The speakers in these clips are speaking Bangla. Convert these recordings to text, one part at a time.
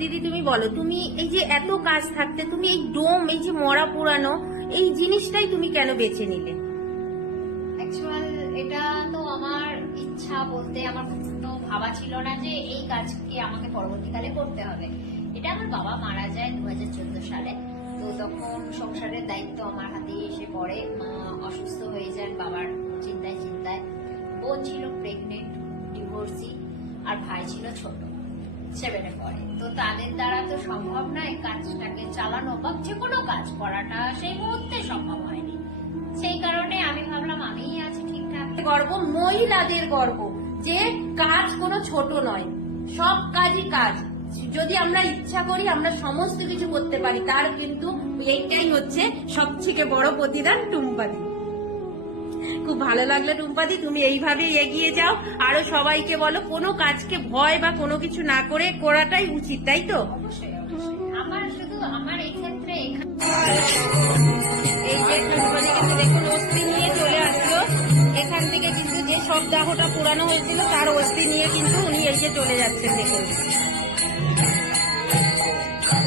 দিদি তুমি বলো, তুমি এই যে এত কাজ থাকতে তুমি এই ডোম, এই যে মরা পুরানো এই জিনিসটাই তুমি কেন বেছে নিলে? অ্যাকচুয়াল এটা তো আমার ইচ্ছা বলতে আমার তো ভাবা ছিল না যে এই কাজকে আমাকে পরবর্তীকালে করতে হবে। এটা আমার বাবা মারা যায় 2014 সালে। তো তখন সংসারের দায়িত্ব আমার হাতে এসে পড়ে, মা অসুস্থ হয়ে যান বাবার চিন্তায় চিন্তায়। বোন ছিল প্রেগনেন্ট, ডিভোর্সি, আর ভাই ছিল ছোট, 7-এ পড়ে। তো তাদের দ্বারা তো সম্ভব নয় কাজটাকে চালানো বা যে কোনো কাজ করাটা সেই মুহূর্তে সম্ভব হয়নি। সেই কারণে আমি ভাবলাম আমিই আছি ঠিকঠাক। গর্ব, মহিলাদের গর্ব যে কাজ কোনো ছোট নয়, সব কাজই কাজ। যদি আমরা ইচ্ছা করি আমরা সমস্ত কিছু করতে পারি, তার কিন্তু এইটাই হচ্ছে সবথেকে বড় প্রতিদান টুম্পাদি। খুব ভালো লাগলো টুম্পাদি, তুমি এইভাবেই এগিয়ে যাও। আরো সবাইকে বলো কোনো কাজকে ভয় বা কোনো কিছু না করে করাটাই উচিত, তাই তো? অবশ্যই অবশ্যই। আমার শুধু আমার এই ক্ষেত্রে এই যে টুম্পাদি কিন্তু দেখুন অস্থি নিয়ে চলে আসলো। এখান থেকে কিন্তু যে সব দেহটা পুরানো হয়েছিল তার অস্থি নিয়ে কিন্তু উনি এসে চলে যাচ্ছেন। দেখুন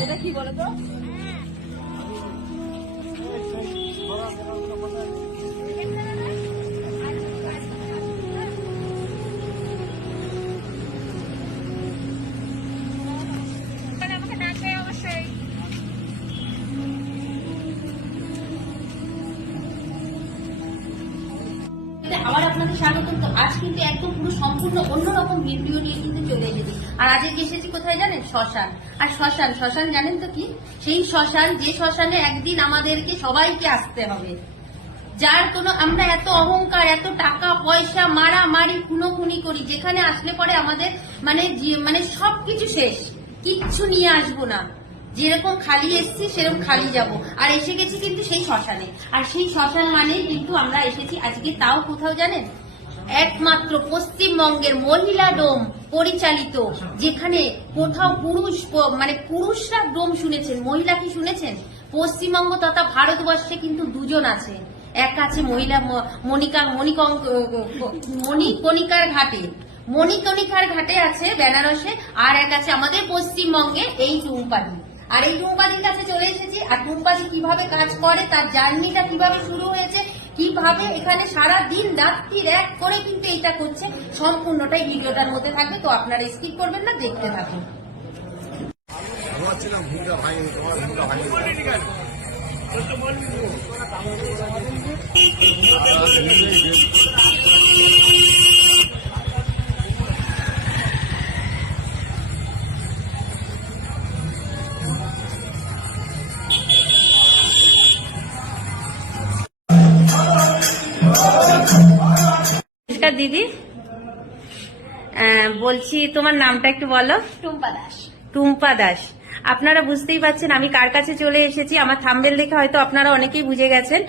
এটা কি বলো তো? আবার আপনাদের স্বাগতম। তো আজ কিন্তু একদম পুরো সম্পূর্ণ অন্যরকম ভিডিও নিয়ে কিন্তু চলে এসেছি। আর আজকে এসেছি কোথায় জানেন? শ্মশান। আর শ্মশান জানেন তো কি? সেই শ্মশান যে শ্মশানে একদিন আমাদেরকে সবাইকে আসতে হবে। যার কোনো আমরা এত অহংকার, এত টাকা পয়সা মারামারি খুনোখুনি করি, যেখানে আসলে পরে আমাদের মানে সবকিছু শেষ, কিচ্ছু নিয়ে আসবো না। যেরকম খালি এসছি সেরকম খালি যাব। আর এসে গেছি কিন্তু সেই শ্মশানে। আর সেই শ্মশান মানেই কিন্তু আমরা এসেছি আজকে, তাও কোথাও জানেন? একমাত্র পশ্চিমবঙ্গের মহিলা ডোম পরিচালিত, যেখানে কোথাও পুরুষরা ডোম শুনেছেন, মহিলা কি শুনেছেন? পশ্চিমবঙ্গ তথা ভারতবর্ষে কিন্তু দুজন আছে। এক আছে মহিলা মণিকণিকার ঘাটে আছে বেনারসে, আর এক আছে আমাদের পশ্চিমবঙ্গে এই টুম্পাদি। আর এই টুম্পাদির কাছে চলে এসেছি। আর টুম্পাদি কিভাবে কাজ করে, তার জার্নিটা কিভাবে শুরু হয়েছে, কিভাবে এখানে সারা দিন রাত্রি এক করে কিন্তু এইটা করছে, সম্পূর্ণটাই ভিডিওটার মধ্যে থাকবে। তো আপনারা স্কিপ করবেন না, দেখতে থাকুন। নমস্কার দিদি, বলছি তোমার নামটা একটু বলো। টুম্পা দাস। টুম্পা দাস। আপনারা বুঝতেই পারছেন আমি কার কাছে চলে এসেছি। আমার থাম্বনেল দেখে হয়তো আপনারা অনেকেই বুঝে গেছেন।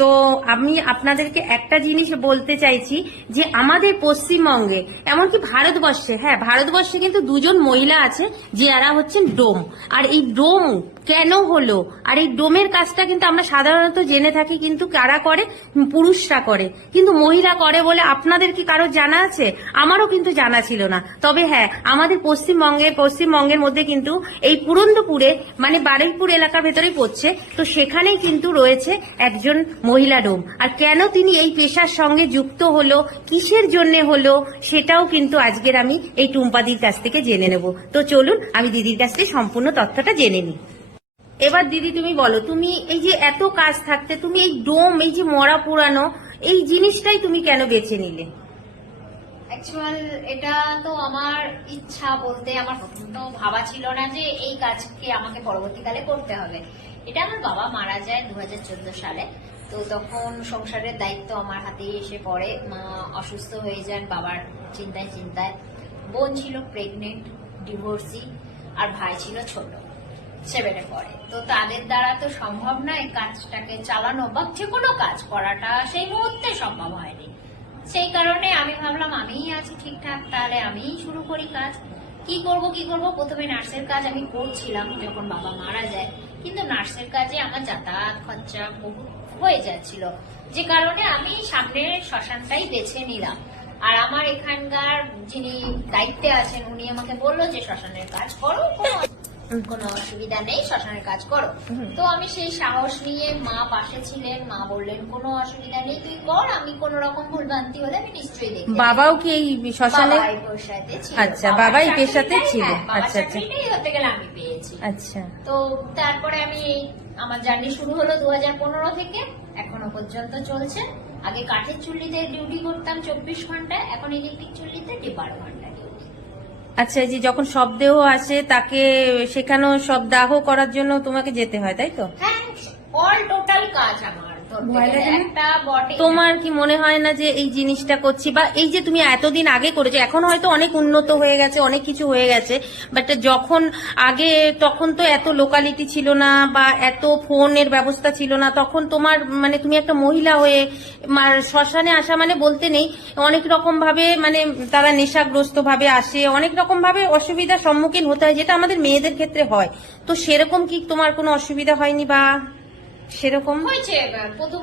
তো আমি আপনাদেরকে একটা জিনিস বলতে চাইছি যে আমাদের পশ্চিমবঙ্গে, এমনকি ভারতবর্ষে, হ্যাঁ ভারতবর্ষে কিন্তু দুজন মহিলা আছে যারা হচ্ছেন ডোম। আর এই ডোম কেন হলো, আর এই ডোমের কাজটা কিন্তু আমরা সাধারণত জেনে থাকি কিন্তু কারা করে? পুরুষরা করে, কিন্তু মহিলা করে বলে আপনাদের কি কারো জানা আছে? আমারও কিন্তু জানা ছিল না। তবে হ্যাঁ, আমাদের পশ্চিমবঙ্গের মধ্যে কিন্তু এই পুরন্দপুরে মানে বারুইপুর এলাকার ভেতরেই পড়ছে, তো সেখানেই কিন্তু রয়েছে একজন মহিলা ডোম। আর কেন তিনি এই পেশার সঙ্গে যুক্ত হলো, কিসের জন্য হলো, সেটাও কিন্তু আজকের আমি এই টুম্পাদির কাছ থেকে জেনে নেব। তো চলুন আমি দিদির কাছ থেকে সম্পূর্ণ তথ্যটা জেনে নিই। এবার দিদি তুমি বলো, তুমি এই যে এত কাজ থাকতে তুমি এই ডোম, এই যে মরা পুরানো এই জিনিসটাই তুমি কেন বেছে নিলে? অ্যাকচুয়াল এটা তো আমার ইচ্ছা বলতে আমার প্রথম তো ভাবা ছিল না যে এই কাজকে আমাকে পরবর্তীকালে করতে হবে। এটা আমার বাবা মারা যায় 2014 সালে। তো তখন সংসারের দায়িত্ব আমার হাতে এসে পড়ে, মা অসুস্থ হয়ে যান বাবার চিন্তায় চিন্তায়। বোন ছিল প্রেগনেন্ট, ডিভোর্সি, আর ভাই ছিল ছোট, 7-এ পড়ে। তো তাদের দ্বারা তো সম্ভব নয় কাজটাকে চালানো বা যে কোনো কাজ করাটা সেই মুহূর্তে সম্ভব হয়নি। সেই কারণে আমি ভাবলাম আমিই আছি ঠিকঠাক, তাহলে আমিই শুরু করি কাজ। কি করব প্রথমে নার্সের কাজ আমি করছিলাম যখন বাবা মারা যায়, কিন্তু নার্সের কাজে আমার যাতায়াত খরচা বহু হয়ে যাচ্ছিল, যে কারণে আমি সামনের শ্মশানটাই বেছে নিলাম। আর আমার এখানকার যিনি দায়িত্বে আছেন উনি আমাকে বললো যে শ্মশানের কাজ করো, কোনো অসুবিধা নেই, শ্মশানের কাজ করো। তো আমি সেই সাহস নিয়ে, মা পাশে ছিলেন, মা বললেন কোনো অসুবিধা নেই, তুই কর, আমি কোন রকম ভুলভ্রান্তি হলে আমি নিশ্চয়ই দেখি। বাবাও কি এই শ্মশানে? বাবা এই পেশাতে ছিল। আচ্ছা, বাবা এই পেশাতে চাকরিটাই, ছিল। হ্যাঁ, বাবার আচ্ছা, আচ্ছা। চাকরিটাই ধরতে গেলে আমি পেয়েছি। আচ্ছা, তো তারপরে আমার জার্নি শুরু হলো 2015 থেকে, এখনো পর্যন্ত চলছে। আগে কাঠের চুল্লিতে ডিউটি করতাম 24 ঘন্টায়, এখন ইলেকট্রিক চুল্লিতে 12 ঘন্টা ডিউটি। আচ্ছা। এই যে যখন শবদেহ আসে তাকে সেখানেও সব দাহ করার জন্য তোমাকে যেতে হয়, তাই তো? হ্যাঁ, অল টোটাল কাজ আমার ধরতে ভয় গেলে। লাগে না? একটা বডি, তোমার কি মনে হয় না যে এই জিনিসটা করছি, বা এই যে তুমি এতদিন আগে করেছো, এখন হয়তো অনেক উন্নত হয়ে গেছে, অনেক কিছু হয়ে গেছে, বাট যখন আগে, তখন তো এত লোকালিটি ছিল না বা এত ফোনের ব্যবস্থা ছিল না, তখন তোমার মানে তুমি একটা মহিলা হয়ে শ্মশানে আসা মানে বলতে নেই, অনেক রকম ভাবে মানে তারা নেশাগ্রস্ত ভাবে আসে, অনেক রকম ভাবে অসুবিধার সম্মুখীন হতে হয়, যেটা আমাদের মেয়েদের ক্ষেত্রে হয়। তো সেরকম কি তোমার কোনো অসুবিধা হয়নি বা সেরকম? হয়েছে, প্রথম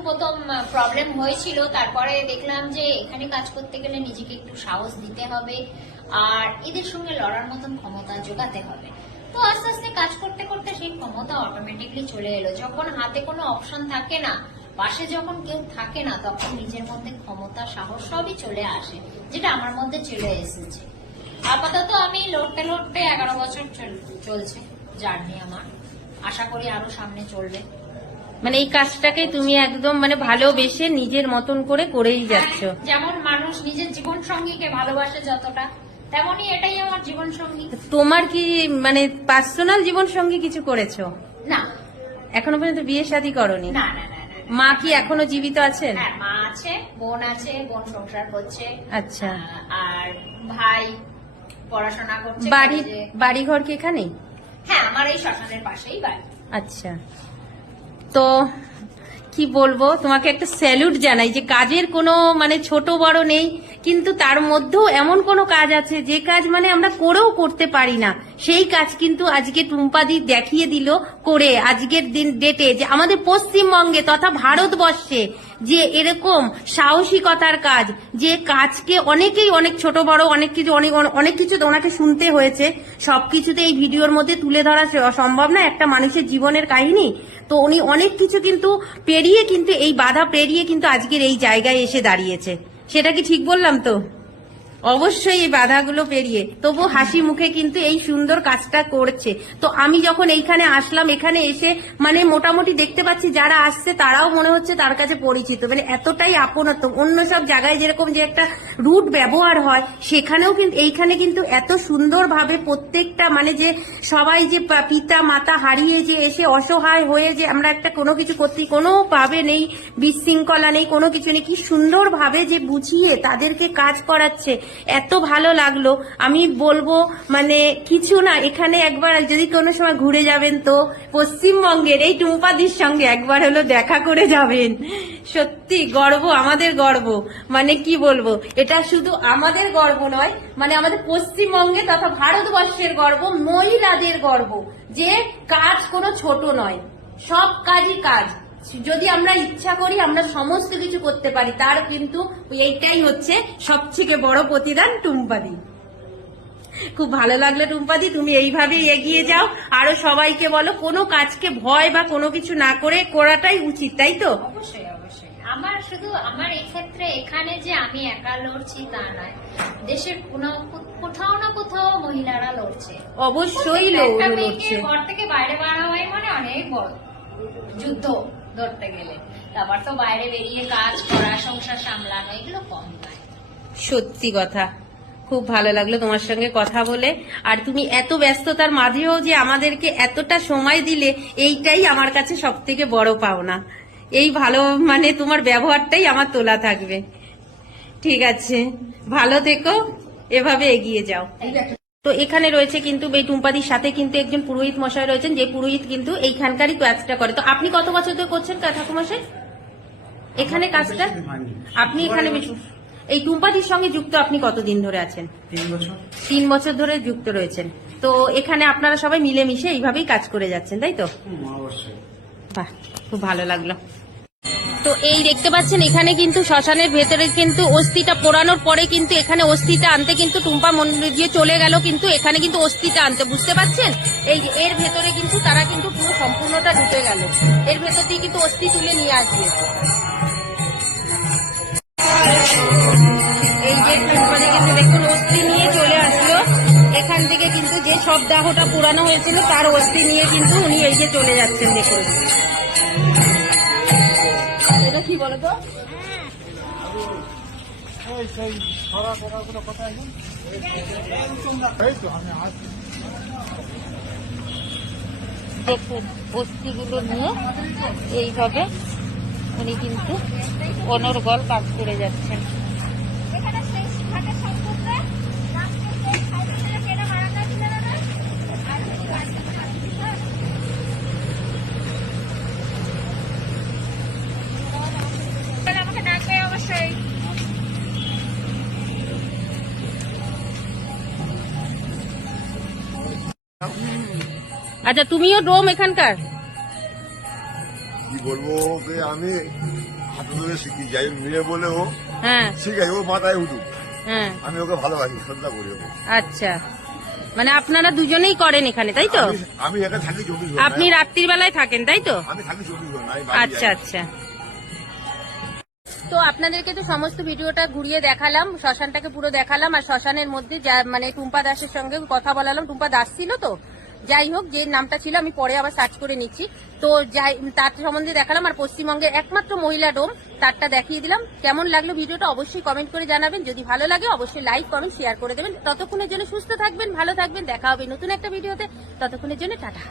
প্রবলেম হয়েছিল। তারপরে দেখলাম যে এখানে কাজ করতে গেলে নিজেকে একটু সাহস দিতে হবে আর এদের সঙ্গে লড়ার মতন ক্ষমতা জোগাতে হবে। তো আস্তে আস্তে কাজ করতে করতে সেই ক্ষমতা অটোমেটিকলি চলে এলো। যখন হাতে কোনো অপশন থাকে না, পাশে যখন কেউ থাকে না, তখন নিজের মধ্যে ক্ষমতা, সাহস সবই চলে আসে, যেটা আমার মধ্যে চলে এসেছে। আপাতত আমি লড়তে লড়তে 11 বছর চলছে জার্নি আমার। আশা করি আরো সামনে চলবে। মানে এই কাজটাকে তুমি একদম মানে ভালোবেসে নিজের মতন করে করেই যাচ্ছ। হ্যাঁ, যেমন মানুষ নিজের জীবন সঙ্গীকে ভালোবাসে যতটা, তেমনই এটাই আমার জীবন সঙ্গী। তোমার কি মানে পার্সোনাল জীবন সঙ্গী কিছু করেছো? না, এখনো পর্যন্ত বিয়ে শাদী করনি? না, না, না, না। মা কি এখনো জীবিত আছেন? হ্যাঁ, মা আছে, বোন আছে, বোন সংসার করছে। আচ্ছা। আর ভাই পড়াশোনা করছে। বাড়ি ঘর কি এখানে? হ্যাঁ, আমার এই শ্মশানের পাশেই বাড়ি। আচ্ছা। তো কি বলবো, তোমাকে একটা স্যালুট জানাই যে কাজের কোনো মানে ছোট বড় নেই, কিন্তু তার মধ্যেও এমন কোনো কাজ আছে যে কাজ মানে আমরা করেও করতে পারি না, সেই কাজ কিন্তু আজকে টুম্পাদি দেখিয়ে দিল করে, আজকের দিন ডেটে যে আমাদের পশ্চিমবঙ্গে তথা ভারতবর্ষে যে এরকম সাহসিকতার কাজ, যে কাজকে অনেকেই অনেক ছোট বড় অনেক কিছু ওনাকে শুনতে হয়েছে, সবকিছুতে এই ভিডিওর মধ্যে তুলে ধরা সম্ভব না, একটা মানুষের জীবনের কাহিনী। তো উনি অনেক কিছু কিন্তু পেরিয়ে, কিন্তু এই বাধা পেরিয়ে কিন্তু আজকের এই জায়গায় এসে দাঁড়িয়েছে। সেটা কি ঠিক বললাম তো? অবশ্যই এই বাধাগুলো পেরিয়ে তবু হাসি মুখে কিন্তু এই সুন্দর কাজটা করছে। তো আমি যখন এইখানে আসলাম, এখানে এসে মানে মোটামুটি দেখতে পাচ্ছি যারা আসছে তারাও মনে হচ্ছে তার কাছে পরিচিত, মানে এতটাই আপনত্ব। অন্য সব জায়গায় যেরকম যে একটা রুট ব্যবহার হয়, সেখানেও কিন্তু এইখানে কিন্তু এত সুন্দরভাবে প্রত্যেকটা মানে যে সবাই যে পিতা মাতা হারিয়ে যে এসে অসহায় হয়ে যে আমরা একটা কোনো কিছু করতে, কোনো ভাবে নেই বিশৃঙ্খলা নেই, কোনো কিছু নেই, কি সুন্দরভাবে যে বুঝিয়ে তাদেরকে কাজ করাচ্ছে, এত ভালো লাগলো। আমি বলবো মানে কিছু না, এখানে একবার যদি কোনো সময় ঘুরে যাবেন তো পশ্চিমবঙ্গের এই টুম্পাদির সঙ্গে একবার হলো দেখা করে যাবেন। সত্যি গর্ব, আমাদের গর্ব, মানে কি বলবো, এটা শুধু আমাদের গর্ব নয়, মানে আমাদের পশ্চিমবঙ্গে তথা ভারতবর্ষের গর্ব, মহিলাদের গর্ব, যে কাজ কোনো ছোট নয়, সব কাজই কাজ। যদি আমরা ইচ্ছা করি আমরা সমস্ত কিছু করতে পারি, তার কিন্তু এইটাই হচ্ছে সবথেকে বড় প্রতিদান টুম্পাদি। খুব ভালো লাগলো টুম্পাদি, তুমি এইভাবেই এগিয়ে যাও, আরো সবাইকে বলো কোনো কাজকে ভয় বা কোনো কিছু না করে করাটাই উচিত, তাই তো? অবশ্যই অবশ্যই। আমার এই ক্ষেত্রে এখানে যে আমি একা লড়ছি তা নয়, দেশের কোথাও না কোথাও মহিলারা লড়ছে, অবশ্যই একটা মেয়েকে লড়ছে। ঘর থেকে বাইরে বাড়া হয় মানে অনেক বড় যুদ্ধ ধরতে গেলে। তারপর তো বাইরে বেরিয়ে কাজ করা, সংসার সামলানো, এগুলো কম নয়। সত্যি কথা, খুব ভালো লাগলো তোমার সঙ্গে কথা বলে। আর তুমি এত ব্যস্ততার মাঝেও যে আমাদেরকে এতটা সময় দিলে, এইটাই আমার কাছে সব থেকে বড় পাওনা। এই ভালো মানে তোমার ব্যবহারটাই আমার তোলা থাকবে। ঠিক আছে, ভালো থেকো, এভাবে এগিয়ে যাও। তো এখানে রয়েছে কিন্তু এই টুম্পাদির সাথে কিন্তু একজন পুরোহিত মশাই রয়েছেন, যে পুরোহিত কিন্তু এইখানকারই কাজটা করে। তো আপনি কত বছর ধরে করছেন ঠাকুরমশাই এখানে কাজটা? আপনি এখানে এই টুম্পাদির সঙ্গে যুক্ত আপনি কতদিন ধরে আছেন? 3 বছর। 3 বছর ধরে যুক্ত রয়েছেন। তো এখানে আপনারা সবাই মিলেমিশে এইভাবেই কাজ করে যাচ্ছেন, তাই তো? অবশ্যই। বাহ, খুব ভালো লাগলো। তো এই দেখতে পাচ্ছেন এখানে কিন্তু শ্মশানের ভেতরে কিন্তু অস্থিটা পোড়ানোর পরে কিন্তু এখানে অস্থিটা আনতে কিন্তু টুম্পা দিয়ে চলে গেল, কিন্তু এখানে কিন্তু অস্থিটা আনতে, বুঝতে পাচ্ছেন? এই যে এর ভেতরে কিন্তু তারা কিন্তু পুরো সম্পূর্ণটা ঢুকে গেল, এর ভেতর দিয়ে কিন্তু অস্থি তুলে নিয়ে আসবে। এই যে টুম্পাদি কিন্তু দেখুন অস্থি নিয়ে চলে আসলো, এখান থেকে কিন্তু যে সব দেহটা পোড়ানো হয়েছিল তার অস্থি নিয়ে কিন্তু উনি এই যে চলে যাচ্ছেন। দেখুন এটা কি বলো তো, দেখুন অস্থিগুলো নিয়ে এইভাবে উনি কিন্তু অনর্গল কাজ করে যাচ্ছেন। আচ্ছা, তুমিও ডোম এখানকার? কি বলবো ওকে, আমি হাতে ধরে শিখি, যাই মেয়ে বলেও হ্যাঁ শিখাই, ও মাথায় উঠুক, হ্যাঁ, আমি ওকে ভালোবাসি, শ্রদ্ধা করি ওকে। আচ্ছা, মানে আপনারা দুজনেই করেন এখানে, তাই তো? আমি একা থাকি 24 ঘন্টা। আপনি রাত্রির বেলায় থাকেন, তাই তো? আমি থাকি 24 ঘন্টা, আমি বাড়ি আচ্ছা যাই। আচ্ছা। তো আপনাদেরকে তো সমস্ত ভিডিওটা ঘুরিয়ে দেখালাম, শ্মশানটাকে পুরো দেখালাম, আর শ্মশানের মধ্যে যা মানে টুম্পা দাসের সঙ্গে কথা বলালাম। টুম্পা দাস ছিল তো, যাই হোক যে নামটা ছিল আমি পরে আবার সার্চ করে নিচ্ছি। তো যাই তার সম্বন্ধে দেখালাম, আর পশ্চিমবঙ্গের একমাত্র মহিলা ডোম তারটা দেখিয়ে দিলাম। কেমন লাগলো ভিডিওটা অবশ্যই কমেন্ট করে জানাবেন, যদি ভালো লাগে অবশ্যই লাইক কমেন্ট শেয়ার করে দেবেন। ততক্ষণের জন্য সুস্থ থাকবেন, ভালো থাকবেন, দেখা হবে নতুন একটা ভিডিওতে, ততক্ষণের জন্য টাটা।